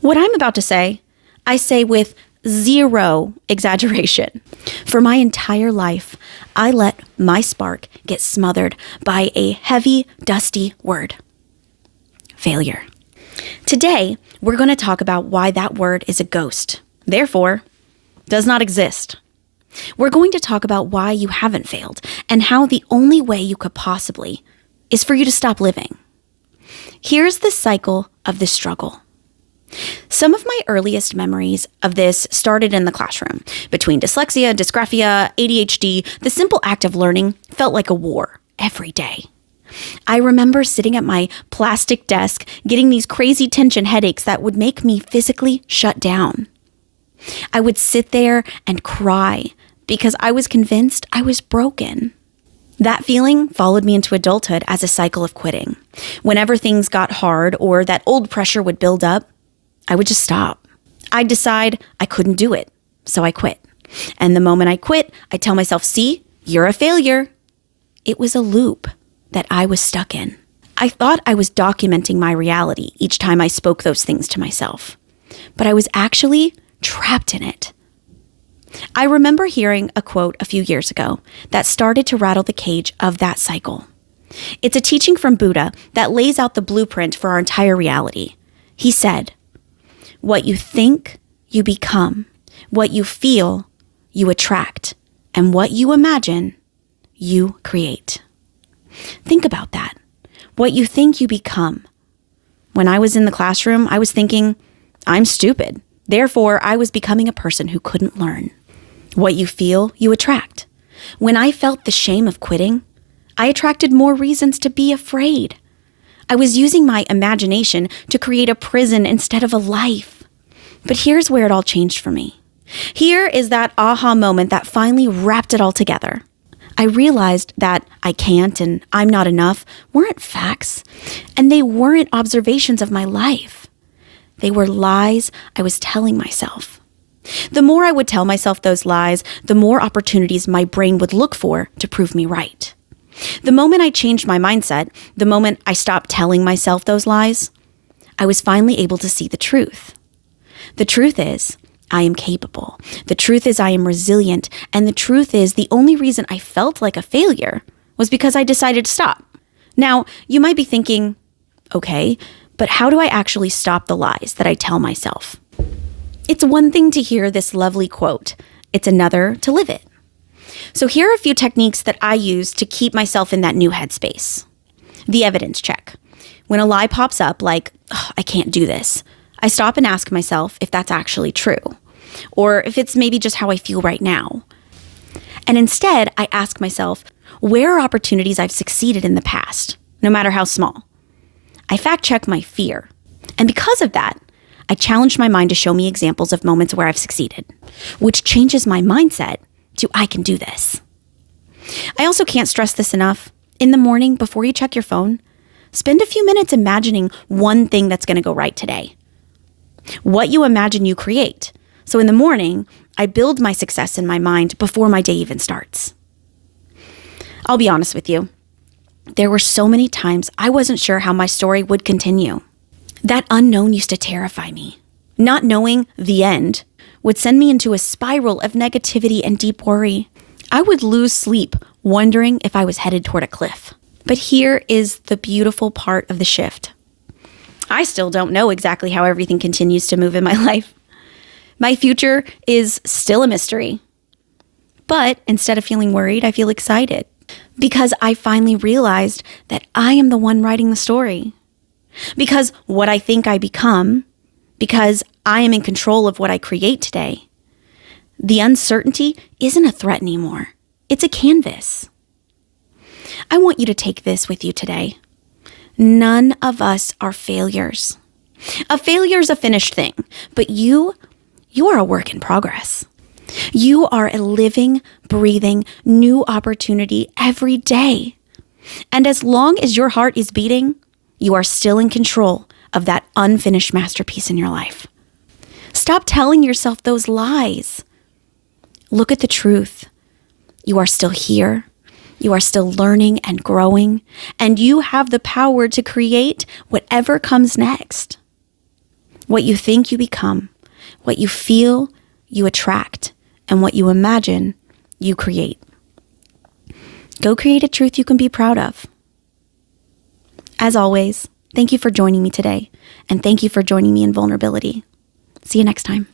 What I'm about to say, I say with zero exaggeration. For my entire life, I let my spark get smothered by a heavy, dusty word: failure. Today, we're going to talk about why that word is a ghost, therefore, does not exist. We're going to talk about why you haven't failed and how the only way you could possibly is for you to stop living. Here's the cycle of the struggle. Some of my earliest memories of this started in the classroom. Between dyslexia, dysgraphia, ADHD, the simple act of learning felt like a war every day. I remember sitting at my plastic desk getting these crazy tension headaches that would make me physically shut down. I would sit there and cry because I was convinced I was broken. That feeling followed me into adulthood as a cycle of quitting. Whenever things got hard or that old pressure would build up, I would just stop. I'd decide I couldn't do it, so I quit. And the moment I quit, I'd tell myself, see, you're a failure. It was a loop that I was stuck in. I thought I was documenting my reality each time I spoke those things to myself, but I was actually trapped in it. I remember hearing a quote a few years ago that started to rattle the cage of that cycle. It's a teaching from Buddha that lays out the blueprint for our entire reality. He said, "What you think, you become. What you feel, you attract. And what you imagine, you create." Think about that. What you think, you become. When I was in the classroom, I was thinking, I'm stupid. Therefore, I was becoming a person who couldn't learn. What you feel, you attract. When I felt the shame of quitting, I attracted more reasons to be afraid. I was using my imagination to create a prison instead of a life. But here's where it all changed for me. Here is that aha moment that finally wrapped it all together. I realized that I can't and I'm not enough weren't facts, and they weren't observations of my life. They were lies I was telling myself. The more I would tell myself those lies, the more opportunities my brain would look for to prove me right. The moment I changed my mindset, the moment I stopped telling myself those lies, I was finally able to see the truth. The truth is, I am capable. The truth is, I am resilient. And the truth is, the only reason I felt like a failure was because I decided to stop. Now, you might be thinking, okay, but how do I actually stop the lies that I tell myself? It's one thing to hear this lovely quote. It's another to live it. So here are a few techniques that I use to keep myself in that new headspace. The evidence check. When a lie pops up like, I can't do this, I stop and ask myself if that's actually true, or if it's maybe just how I feel right now. And instead, I ask myself, where are opportunities I've succeeded in the past, no matter how small? I fact check my fear. And because of that, I challenge my mind to show me examples of moments where I've succeeded, which changes my mindset to I can do this. I also can't stress this enough. In the morning, before you check your phone, spend a few minutes imagining one thing that's going to go right today. What you imagine, you create. So in the morning, I build my success in my mind before my day even starts. I'll be honest with you. There were so many times I wasn't sure how my story would continue. That unknown used to terrify me. Not knowing the end would send me into a spiral of negativity and deep worry. I would lose sleep wondering if I was headed toward a cliff. But here is the beautiful part of the shift. I still don't know exactly how everything continues to move in my life. My future is still a mystery. But instead of feeling worried, I feel excited because I finally realized that I am the one writing the story. Because what I think I become, because I am in control of what I create today, the uncertainty isn't a threat anymore. It's a canvas. I want you to take this with you today. None of us are failures. A failure is a finished thing, but you are a work in progress. You are a living, breathing, new opportunity every day. And as long as your heart is beating, you are still in control of that unfinished masterpiece in your life. Stop telling yourself those lies. Look at the truth. You are still here. You are still learning and growing, and you have the power to create whatever comes next. What you think, you become. What you feel, you attract. And what you imagine, you create. Go create a truth you can be proud of. As always, thank you for joining me today, and thank you for joining me in vulnerability. See you next time.